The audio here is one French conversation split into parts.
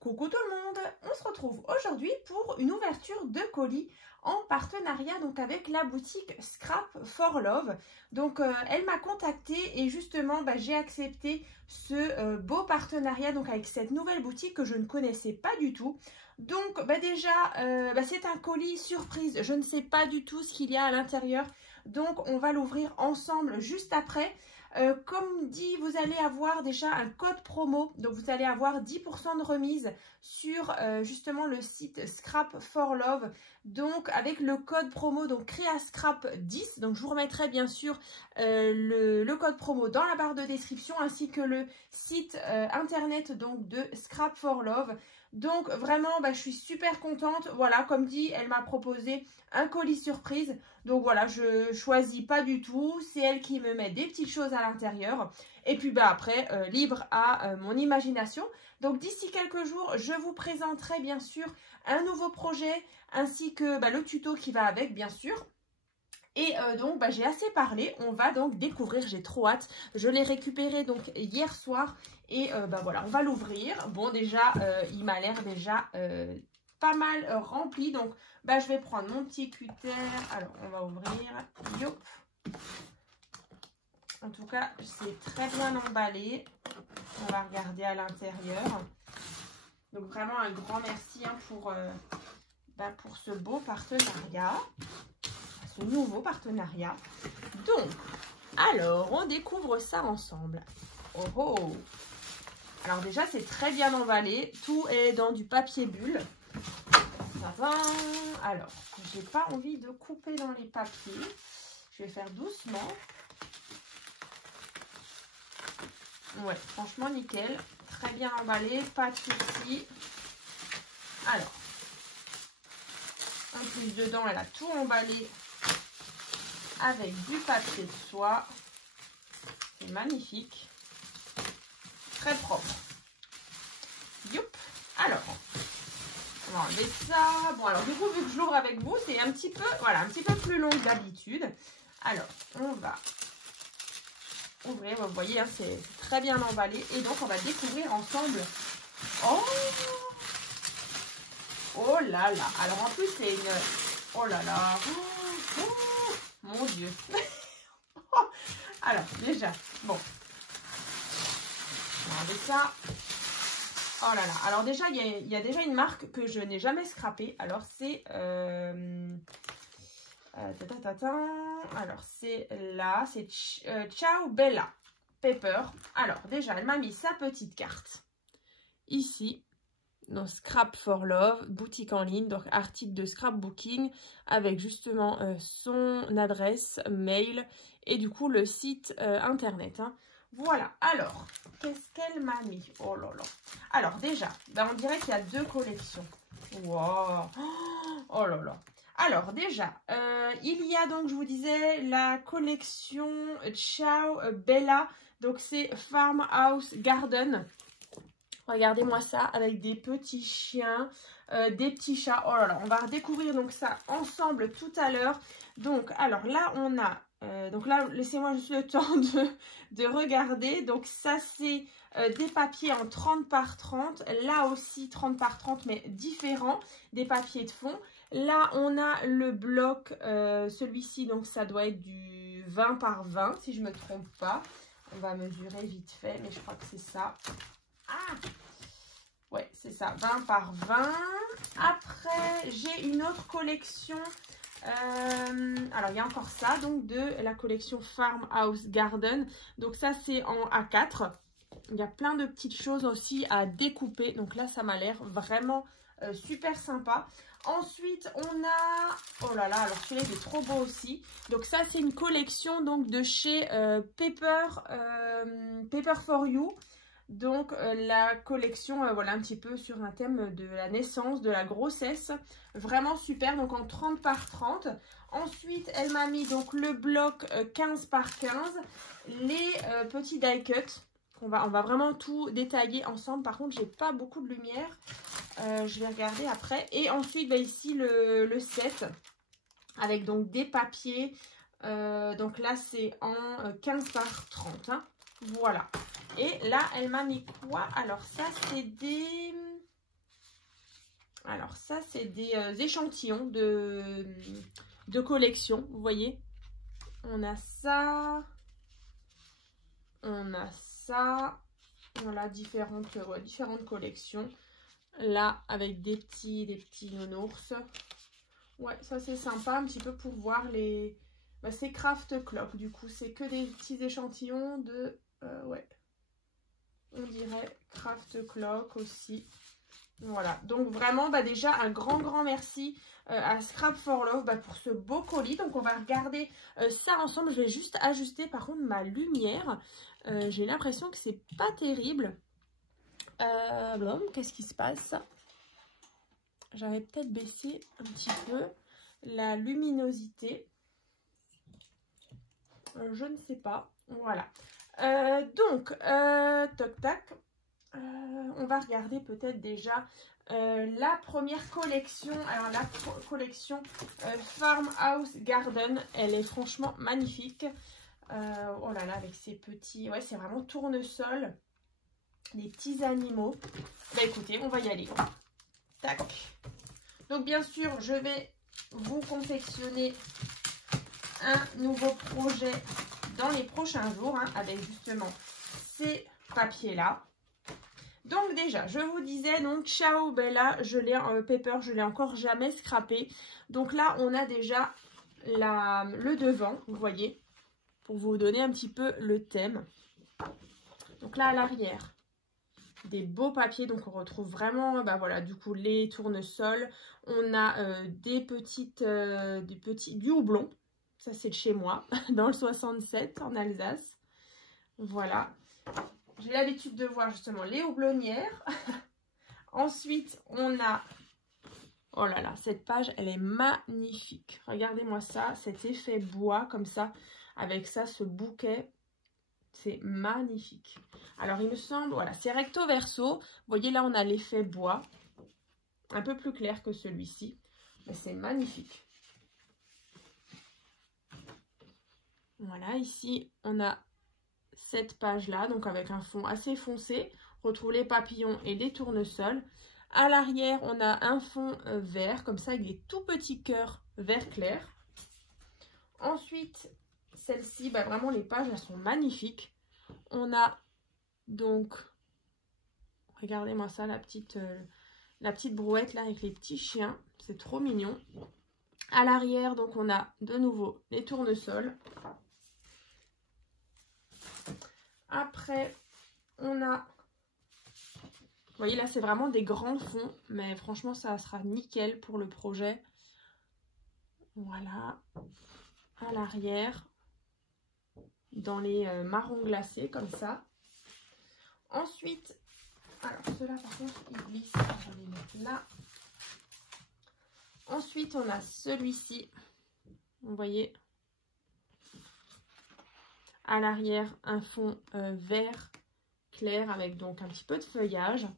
Coucou tout le monde, on se retrouve aujourd'hui pour une ouverture de colis en partenariat donc avec la boutique Scrap for Love. Donc elle m'a contactée et justement j'ai accepté ce beau partenariat donc avec cette nouvelle boutique que je ne connaissais pas du tout. Donc déjà c'est un colis surprise, je ne sais pas du tout ce qu'il y a à l'intérieur. Donc on va l'ouvrir ensemble juste après. Comme dit, vous allez avoir déjà un code promo, donc vous allez avoir 10% de remise sur justement le site Scrap for Love, donc avec le code promo donc CréaScrap10. Donc je vous remettrai bien sûr le code promo dans la barre de description ainsi que le site internet donc de Scrap for Love. Donc vraiment je suis super contente. Voilà, comme dit, elle m'a proposé un colis surprise. Donc voilà, je choisis pas du tout. C'est elle qui me met des petites choses à l'intérieur. Et puis après, libre à mon imagination. Donc d'ici quelques jours, je vous présenterai bien sûr un nouveau projet ainsi que le tuto qui va avec bien sûr. Et donc j'ai assez parlé, on va donc découvrir, j'ai trop hâte. Je l'ai récupéré donc hier soir et voilà, on va l'ouvrir. Bon déjà, il m'a l'air déjà pas mal rempli, donc je vais prendre mon petit cutter. Alors on va ouvrir, Yop. En tout cas c'est très bien emballé. On va regarder à l'intérieur. Donc vraiment un grand merci pour ce beau partenariat. Ce nouveau partenariat. Donc, alors, on découvre ça ensemble. Oh oh! Alors déjà, c'est très bien emballé. Tout est dans du papier bulle. Alors, j'ai pas envie de couper dans les papiers. Je vais faire doucement. Ouais, franchement, nickel. Très bien emballé, pas de soucis. Alors, en plus, dedans, elle a tout emballé avec du papier de soie. C'est magnifique. Très propre. Youp. Alors, on va enlever ça. Bon, alors du coup, vu que je l'ouvre avec vous, c'est un petit peu, voilà, un petit peu plus long que d'habitude. Alors, on va ouvrir. Vous voyez, hein, c'est très bien emballé. Et donc, on va découvrir ensemble. Oh! Oh là là. Alors, en plus, c'est une... Oh là là. Oh, oh. Mon Dieu. Alors, déjà, bon. On va enlever ça. Oh là là. Alors déjà, il y a déjà une marque que je n'ai jamais scrappée. Alors, c'est... Alors, c'est là. C'est Ciao Bella Pepper. Alors, déjà, elle m'a mis sa petite carte. Ici. Dans Scrap for Love, boutique en ligne, donc article de scrapbooking avec justement son adresse mail et du coup le site internet. Hein. Voilà, alors, qu'est-ce qu'elle m'a mis? Oh là là. Alors déjà, on dirait qu'il y a deux collections. Wow. Oh là là. Alors déjà, il y a donc, je vous disais, la collection Ciao Bella. Donc c'est Farmhouse Garden. Regardez-moi ça, avec des petits chiens, des petits chats. Oh là là, on va redécouvrir donc ça ensemble tout à l'heure. Donc, alors là, on a... donc là, laissez-moi juste le temps de regarder. Donc ça, c'est des papiers en 30 par 30. Là aussi, 30 par 30, mais différents. Des papiers de fond. Là, on a le bloc, celui-ci, donc ça doit être du 20 par 20, si je ne me trompe pas. On va mesurer vite fait, mais je crois que c'est ça. Ah! Ouais, c'est ça, 20 par 20. Après, j'ai une autre collection. Alors, il y a encore ça, donc de la collection Farmhouse Garden. Donc, ça, c'est en A4. Il y a plein de petites choses aussi à découper. Donc là, ça m'a l'air vraiment super sympa. Ensuite, on a... Oh là là, alors celui-là, il est trop beau aussi. Donc ça, c'est une collection donc de chez Paper for You. Donc la collection, voilà, un petit peu sur un thème de la naissance, de la grossesse. Vraiment super, donc en 30 par 30. Ensuite, elle m'a mis donc le bloc 15 par 15. Les petits die cuts. On va vraiment tout détailler ensemble. Par contre, j'ai pas beaucoup de lumière. Je vais regarder après. Et ensuite, ici, le set. Avec donc des papiers. Donc là, c'est en 15 par 30. Hein. Voilà. Et là, elle m'a mis quoi? Alors ça, c'est des... Alors ça, c'est des échantillons de collection, vous voyez. On a ça. On a ça. Voilà, différentes collections. Là, avec des petits nounours. Ouais, ça c'est sympa, un petit peu pour voir les... Bah, c'est Craft Clock, du coup. C'est que des petits échantillons de... ouais. On dirait Craft Clock aussi. Voilà, donc vraiment, bah déjà, un grand merci à Scrap for Love pour ce beau colis. Donc, on va regarder ça ensemble. Je vais juste ajuster, par contre, ma lumière. J'ai l'impression que c'est pas terrible. Qu'est-ce qui se passe? J'avais peut-être baissé un petit peu la luminosité. Je ne sais pas. Voilà. Donc, toc tac. On va regarder peut-être déjà la première collection. Alors la collection Farmhouse Garden, elle est franchement magnifique. Oh là là, avec ces petits... Ouais, c'est vraiment tournesol. Des petits animaux. Bah écoutez, on va y aller. Tac. Donc bien sûr, je vais vous confectionner un nouveau projet dans les prochains jours, hein, avec justement ces papiers-là. Donc déjà, je vous disais, donc Ciao Bella, Pepper, je l'ai encore jamais scrappé. Donc là, on a déjà le devant, vous voyez, pour vous donner un petit peu le thème. Donc là, à l'arrière, des beaux papiers, donc on retrouve vraiment, bah voilà, du coup, les tournesols. On a du houblon, ça c'est de chez moi, dans le 67, en Alsace. Voilà. J'ai l'habitude de voir justement les houblonnières. Ensuite, on a... Oh là là, cette page, elle est magnifique. Regardez-moi ça, cet effet bois comme ça. Avec ça, ce bouquet, c'est magnifique. Alors, il me semble, voilà, c'est recto verso. Vous voyez, là, on a l'effet bois. Un peu plus clair que celui-ci. Mais c'est magnifique. Voilà, ici, on a... cette page-là, donc avec un fond assez foncé. On retrouve les papillons et les tournesols. À l'arrière, on a un fond vert, comme ça, avec des tout petits cœurs vert clair. Ensuite, celle-ci, bah, vraiment, les pages, elles sont magnifiques. On a donc, regardez-moi ça, la petite brouette, là, avec les petits chiens. C'est trop mignon. À l'arrière, donc, on a de nouveau les tournesols. Après, on a... Vous voyez, là, c'est vraiment des grands fonds. Mais franchement, ça sera nickel pour le projet. Voilà. À l'arrière. Dans les marrons glacés, comme ça. Ensuite, alors, ceux-là, par contre, ils glissent. Je vais les mettre là. Ensuite, on a celui-ci. Vous voyez, à l'arrière, un fond vert clair avec donc un petit peu de feuillage.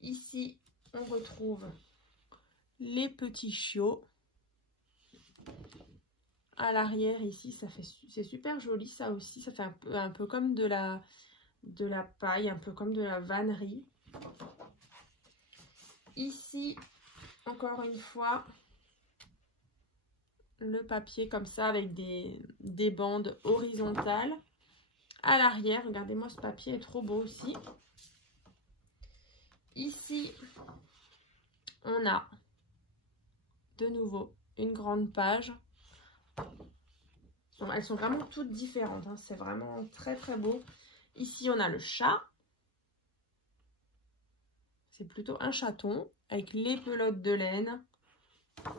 Ici, on retrouve les petits chiots. À l'arrière, ici, c'est super joli, ça aussi. Ça fait un peu comme de la paille, un peu comme de la vannerie. Ici, encore une fois, le papier comme ça avec des bandes horizontales. À l'arrière, regardez-moi, ce papier est trop beau aussi. Ici, on a de nouveau une grande page. Donc, elles sont vraiment toutes différentes, hein. C'est vraiment très très beau. Ici, on a le chat. C'est plutôt un chaton avec les pelotes de laine.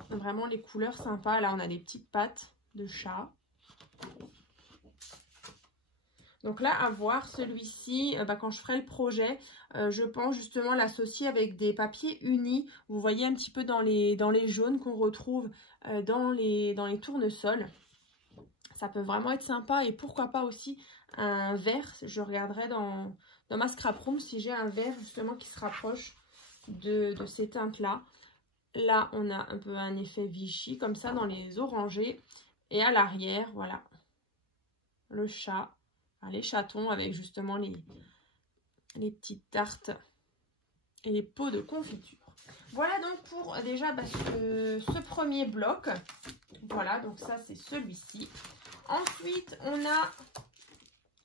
Vraiment les couleurs sympas. Là, on a des petites pattes de chat. Donc là, à voir celui-ci, quand je ferai le projet, je pense justement l'associer avec des papiers unis. Vous voyez un petit peu dans les jaunes qu'on retrouve dans les tournesols. Ça peut vraiment être sympa et pourquoi pas aussi un vert. Je regarderai dans ma scrap room si j'ai un vert justement qui se rapproche de ces teintes-là. Là, on a un peu un effet Vichy comme ça dans les orangés. Et à l'arrière, voilà, le chat. Les chatons avec justement les petites tartes et les pots de confiture. Voilà donc pour déjà ce premier bloc. Voilà, donc ça c'est celui-ci. Ensuite, on a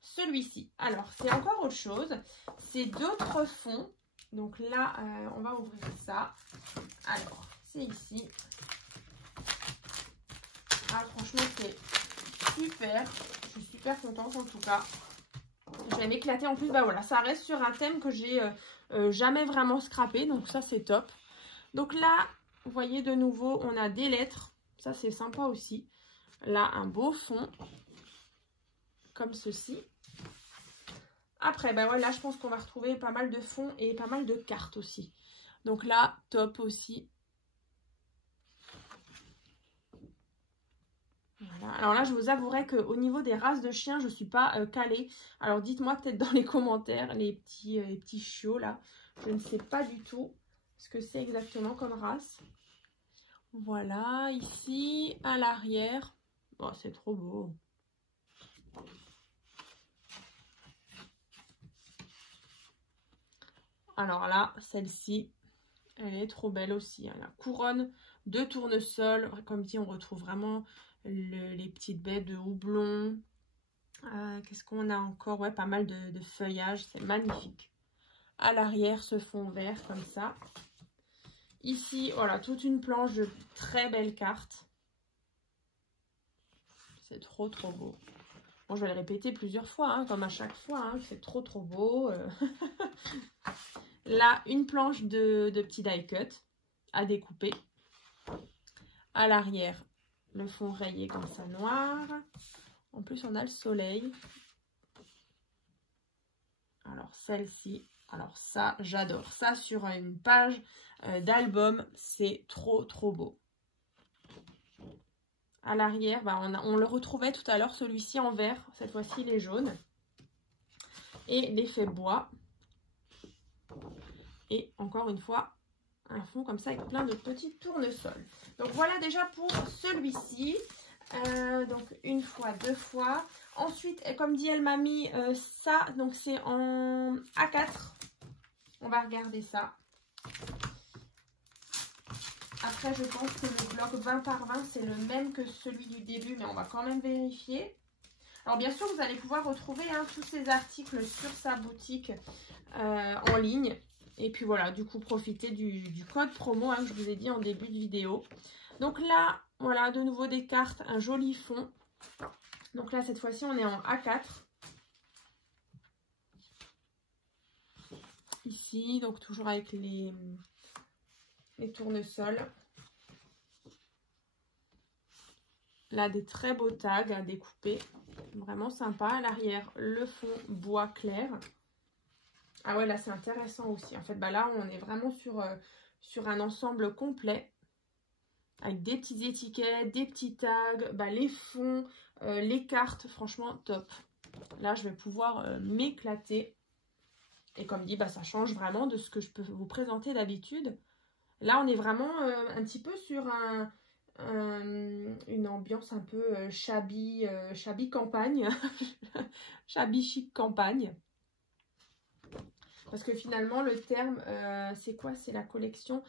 celui-ci. Alors, c'est encore autre chose. C'est d'autres fonds. Donc là, on va ouvrir ça. Alors, c'est ici. Ah, franchement, c'est super. Je suis super contente en tout cas. Je vais m'éclater. En plus, bah voilà, ça reste sur un thème que j'ai jamais vraiment scrappé. Donc ça, c'est top. Donc là, vous voyez de nouveau, on a des lettres. Ça, c'est sympa aussi. Là, un beau fond. Comme ceci. Après, ben voilà, je pense qu'on va retrouver pas mal de fonds et pas mal de cartes aussi. Donc là, top aussi. Voilà. Alors là, je vous avouerai qu'au niveau des races de chiens, je ne suis pas calée. Alors dites-moi peut-être dans les commentaires, les petits chiots là. Je ne sais pas du tout ce que c'est exactement comme race. Voilà, ici, à l'arrière. Oh, c'est trop beau. Alors là, celle-ci, elle est trop belle aussi. La couronne de tournesol. Comme dit, on retrouve vraiment les petites baies de houblon. Qu'est-ce qu'on a encore? Ouais, pas mal de feuillage. C'est magnifique. À l'arrière, ce fond vert comme ça. Ici, voilà, toute une planche de très belles cartes. C'est trop, trop beau. Bon, je vais le répéter plusieurs fois, hein, comme à chaque fois. Hein, c'est trop, trop beau. Là, une planche de petits die cut à découper. À l'arrière, le fond rayé comme ça noir. En plus, on a le soleil. Alors, celle-ci, alors ça, j'adore. Ça, sur une page d'album, c'est trop, trop beau. À l'arrière, bah, on le retrouvait tout à l'heure, celui-ci en vert. Cette fois-ci, il est jaune. Et l'effet bois. Et encore une fois, un fond comme ça avec plein de petits tournesols. Donc voilà déjà pour celui-ci. Donc une fois, deux fois. Ensuite, comme dit, elle m'a mis ça. Donc c'est en A4. On va regarder ça. Après, je pense que le bloc 20 par 20, c'est le même que celui du début. Mais on va quand même vérifier. Alors bien sûr, vous allez pouvoir retrouver tous ces articles sur sa boutique en ligne. Et puis voilà, du coup, profitez du code promo que je vous ai dit en début de vidéo. Donc là, voilà, de nouveau des cartes, un joli fond. Donc là, cette fois-ci, on est en A4. Ici, donc toujours avec les tournesols. Là, des très beaux tags à découper. Vraiment sympa. À l'arrière, le fond bois clair. Ah ouais, là, c'est intéressant aussi. En fait, bah là, on est vraiment sur un ensemble complet. Avec des petites étiquettes, des petits tags, bah, les fonds, les cartes. Franchement, top. Là, je vais pouvoir m'éclater. Et comme dit, bah, ça change vraiment de ce que je peux vous présenter d'habitude. Là, on est vraiment un petit peu sur une ambiance un peu shabby campagne. Shabby chic campagne. Parce que finalement, le terme, c'est quoi? C'est la collection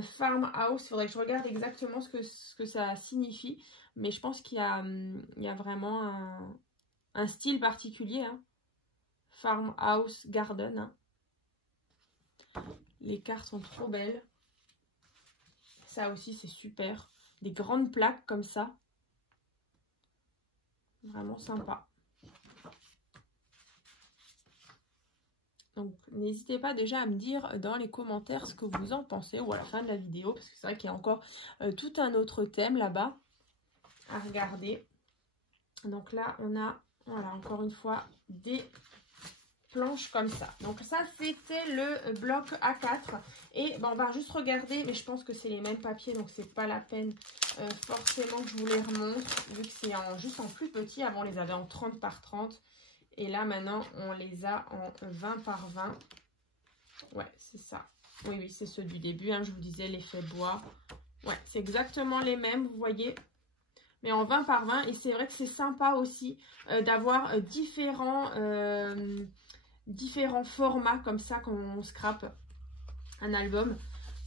Farmhouse. Il faudrait que je regarde exactement ce que ça signifie. Mais je pense qu'il y a vraiment un style particulier. Hein. Farmhouse Garden. Hein. Les cartes sont trop belles. Ça aussi, c'est super. Des grandes plaques comme ça. Vraiment sympa. Donc, n'hésitez pas déjà à me dire dans les commentaires ce que vous en pensez ou à la fin de la vidéo. Parce que c'est vrai qu'il y a encore tout un autre thème là-bas à regarder. Donc là, on a, voilà, encore une fois, des planches comme ça. Donc ça, c'était le bloc A4. Et ben, on va juste regarder, mais je pense que c'est les mêmes papiers. Donc, c'est pas la peine forcément que je vous les remontre. Vu que c'est juste en plus petit. Avant, on les avait en 30 par 30. Et là, maintenant, on les a en 20 par 20. Ouais, c'est ça. Oui, oui, c'est ceux du début. Hein, je vous disais, l'effet bois. Ouais, c'est exactement les mêmes, vous voyez. Mais en 20 par 20. Et c'est vrai que c'est sympa aussi d'avoir différents formats comme ça quand on scrape. un album.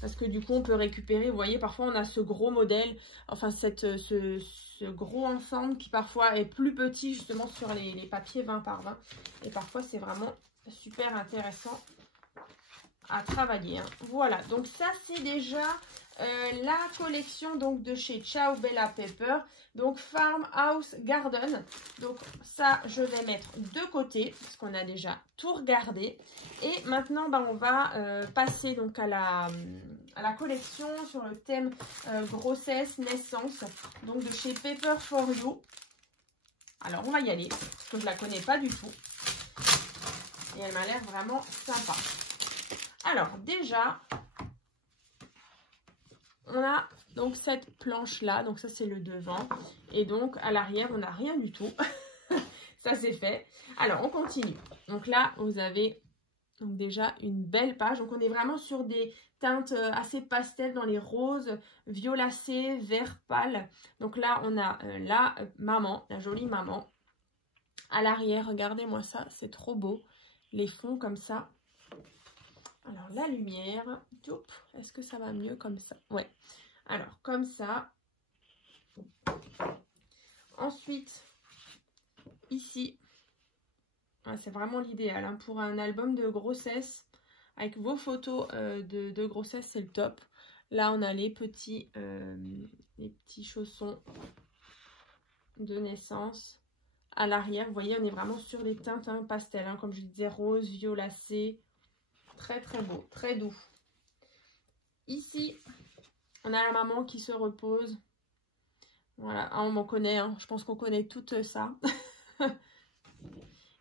Parce que du coup, on peut récupérer, vous voyez, parfois on a ce gros modèle, enfin ce gros ensemble qui parfois est plus petit justement sur les papiers 20 par 20. Et parfois, c'est vraiment super intéressant à travailler. Hein. Voilà, donc ça, c'est déjà la collection donc de chez Ciao Bella Paper. Donc, Farmhouse Garden. Donc, ça, je vais mettre de côté parce qu'on a déjà tout regardé. Et maintenant, bah, on va passer donc à la collection sur le thème grossesse, naissance. Donc, de chez Paper for You. Alors, on va y aller parce que je ne la connais pas du tout. Et elle m'a l'air vraiment sympa. Alors, déjà, on a donc cette planche-là. Donc, ça, c'est le devant. Et donc, à l'arrière, on n'a rien du tout. Ça, c'est fait. Alors, on continue. Donc là, vous avez donc déjà une belle page. Donc, on est vraiment sur des teintes assez pastel dans les roses, violacés, vert pâle. Donc là, on a la maman, la jolie maman. À l'arrière, regardez-moi ça, c'est trop beau. Les fonds comme ça. Alors, la lumière. Est-ce que ça va mieux comme ça? Ouais. Alors, comme ça. Ensuite, ici. C'est vraiment l'idéal. Hein, pour un album de grossesse, avec vos photos de grossesse, c'est le top. Là, on a les petits chaussons de naissance. À l'arrière, vous voyez, on est vraiment sur des teintes hein, pastel. Hein, comme je disais, rose, violacé. Très, très beau, très doux. Ici, on a la maman qui se repose. Voilà, on m'en connaît. Hein. Je pense qu'on connaît tout ça.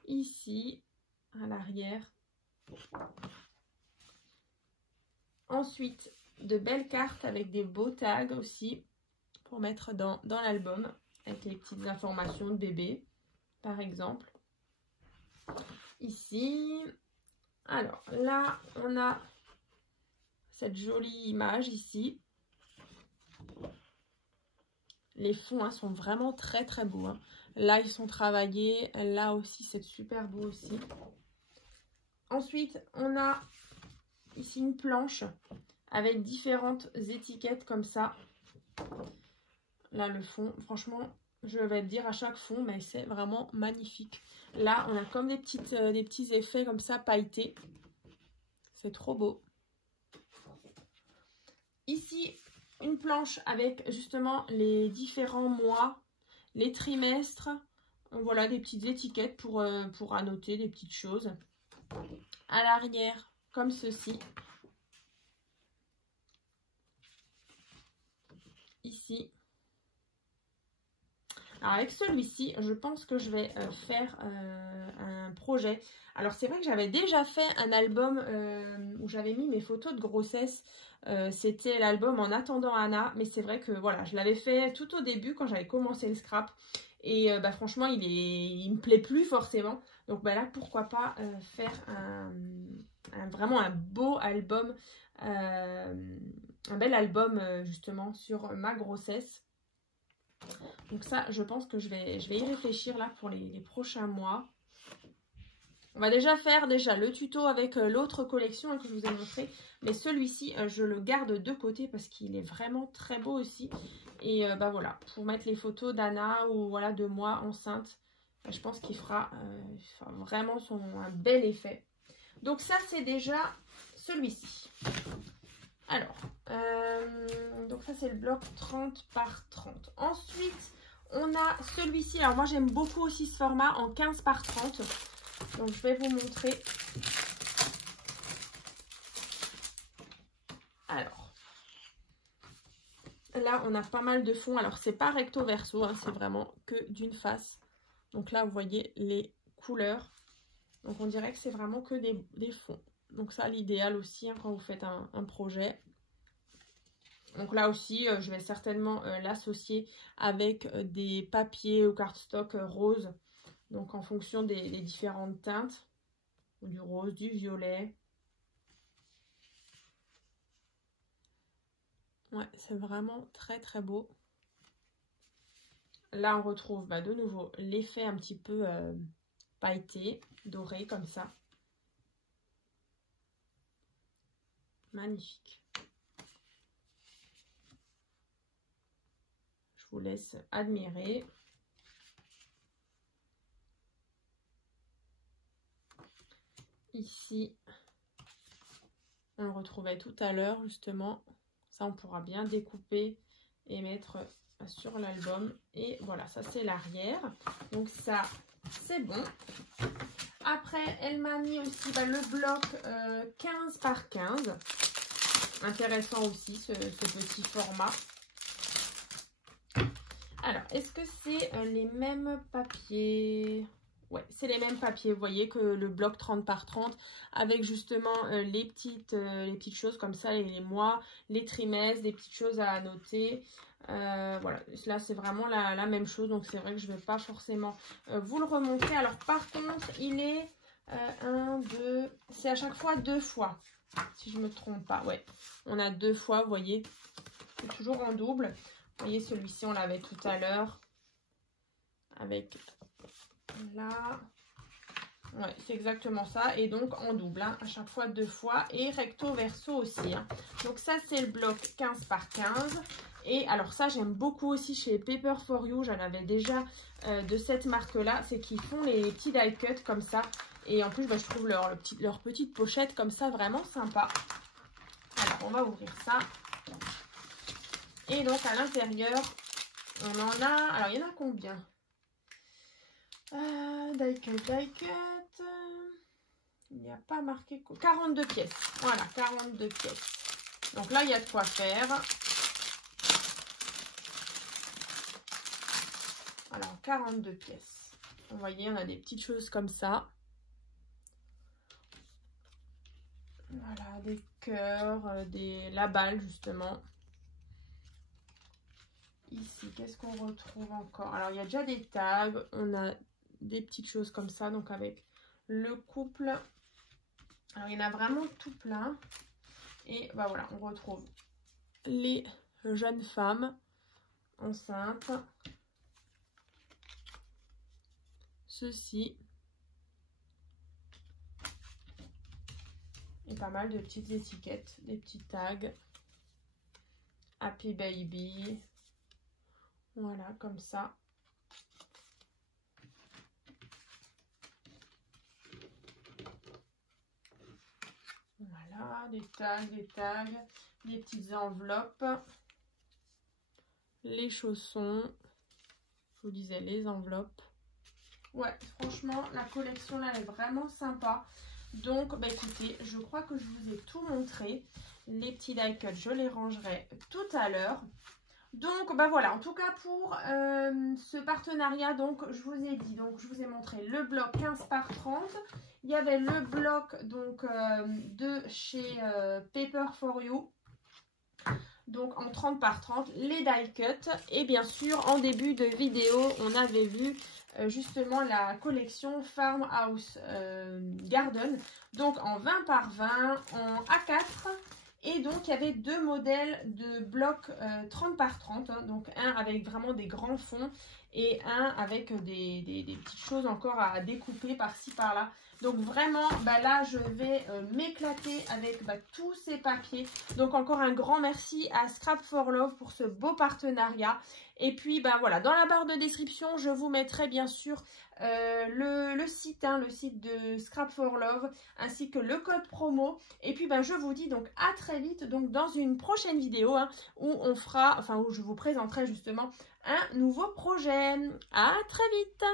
Ici, à l'arrière. Ensuite, de belles cartes avec des beaux tags aussi pour mettre dans l'album. Avec les petites informations de bébé, par exemple. Ici. Alors, là, on a cette jolie image ici. Les fonds hein, sont vraiment très très beaux. Hein. Là, ils sont travaillés. Là aussi, c'est super beau aussi. Ensuite, on a ici une planche avec différentes étiquettes comme ça. Là, le fond, franchement, je vais le dire à chaque fond, mais c'est vraiment magnifique. Là, on a comme des petits effets comme ça pailletés. C'est trop beau. Ici, une planche avec justement les différents mois, les trimestres. Voilà, des petites étiquettes pour annoter des petites choses. À l'arrière, comme ceci. Ici. Alors avec celui-ci, je pense que je vais faire un projet. Alors c'est vrai que j'avais déjà fait un album où j'avais mis mes photos de grossesse. C'était l'album En attendant Anna. Mais c'est vrai que voilà, je l'avais fait tout au début quand j'avais commencé le scrap. Et bah, franchement, il me plaît plus forcément. Donc bah, là, pourquoi pas faire vraiment un beau album. Un bel album justement sur ma grossesse. Donc ça, je pense que je vais y réfléchir là pour les prochains mois. On va déjà faire le tuto avec l'autre collection que je vous ai montré. Mais celui-ci, je le garde de côté parce qu'il est vraiment très beau aussi. Et bah voilà, pour mettre les photos d'Anna ou voilà de moi enceinte, je pense qu'il fera vraiment un bel effet. Donc ça, c'est déjà celui-ci. Alors, donc ça c'est le bloc 30 par 30. Ensuite, on a celui-ci. Alors moi j'aime beaucoup aussi ce format en 15 par 30. Donc je vais vous montrer. Alors, là on a pas mal de fonds. Alors c'est pas recto verso, hein, c'est vraiment que d'une face. Donc là vous voyez les couleurs. Donc on dirait que c'est vraiment que des fonds. Donc ça l'idéal aussi hein, quand vous faites un projet. Donc là aussi, je vais certainement l'associer avec des papiers ou cardstock roses. Donc en fonction des différentes teintes. Du rose, du violet. Ouais, c'est vraiment très très beau. Là, on retrouve bah, de nouveau l'effet un petit peu pailleté, doré comme ça. Magnifique. Je vous laisse admirer. Ici, on le retrouvait tout à l'heure justement. Ça, on pourra bien découper et mettre sur l'album. Et voilà, ça c'est l'arrière. Donc ça, c'est bon. Après, elle m'a mis aussi le bloc 15 par 15. Intéressant aussi ce petit format. Alors, est-ce que c'est les mêmes papiers? Ouais, c'est les mêmes papiers. Vous voyez que le bloc 30 par 30 avec justement les petites choses comme ça, les mois, les trimestres, des petites choses à noter. Voilà, là c'est vraiment la même chose. Donc c'est vrai que je ne vais pas forcément vous le remontrer. Alors par contre, il est 1, 2, c'est à chaque fois 2 fois. Si je ne me trompe pas. Ouais, on a 2 fois, vous voyez. C'est toujours en double. Vous voyez, celui-ci, on l'avait tout à l'heure. Avec... là, ouais, c'est exactement ça. Et donc en double, hein, à chaque fois 2 fois. Et recto verso aussi. Hein. Donc ça, c'est le bloc 15 par 15. Et alors ça, j'aime beaucoup aussi chez Paper for You. J'en avais déjà de cette marque-là. C'est qu'ils font les petits die cut comme ça. Et en plus, je trouve leur petite pochette comme ça vraiment sympa. Alors, on va ouvrir ça. Et donc, à l'intérieur, on en a... alors, il y en a combien? Die cut. Il n'y a pas marqué... 42 pièces. Voilà, 42 pièces. Donc là, il y a de quoi faire. Alors, 42 pièces. Vous voyez, on a des petites choses comme ça. Voilà, des cœurs, la balle, justement. Ici, qu'est-ce qu'on retrouve encore? Alors, il y a déjà des tags. On a des petites choses comme ça, donc avec le couple. Alors, il y en a vraiment tout plein. Et bah voilà, on retrouve les jeunes femmes enceintes. Ceci. Et pas mal de petites étiquettes, des petits tags. Happy Baby. Voilà, comme ça. Voilà, des tags, des petites enveloppes. Les chaussons. Je vous disais, les enveloppes. Ouais, franchement, la collection là est vraiment sympa. Donc, bah écoutez, je crois que je vous ai tout montré. Les petits die cut, je les rangerai tout à l'heure. Donc, bah voilà, en tout cas pour ce partenariat, donc je vous ai dit, donc je vous ai montré le bloc 15 par 30. Il y avait le bloc donc de chez Paper for You. Donc en 30 par 30, les die cut. Et bien sûr, en début de vidéo, on avait vu justement la collection Farmhouse Garden. Donc en 20 par 20, en A4. Et donc il y avait 2 modèles de blocs 30 par 30. Hein, donc un avec vraiment des grands fonds et un avec des petites choses encore à découper par-ci par-là. Donc vraiment, bah là, je vais m'éclater avec tous ces papiers. Donc encore un grand merci à Scrap for Love pour ce beau partenariat. Et puis, bah voilà, dans la barre de description, je vous mettrai bien sûr le site, hein, le site de Scrap for Love, ainsi que le code promo. Et puis, bah, je vous dis donc à très vite, donc dans une prochaine vidéo, hein, où on fera, enfin où je vous présenterai justement un nouveau projet. À très vite!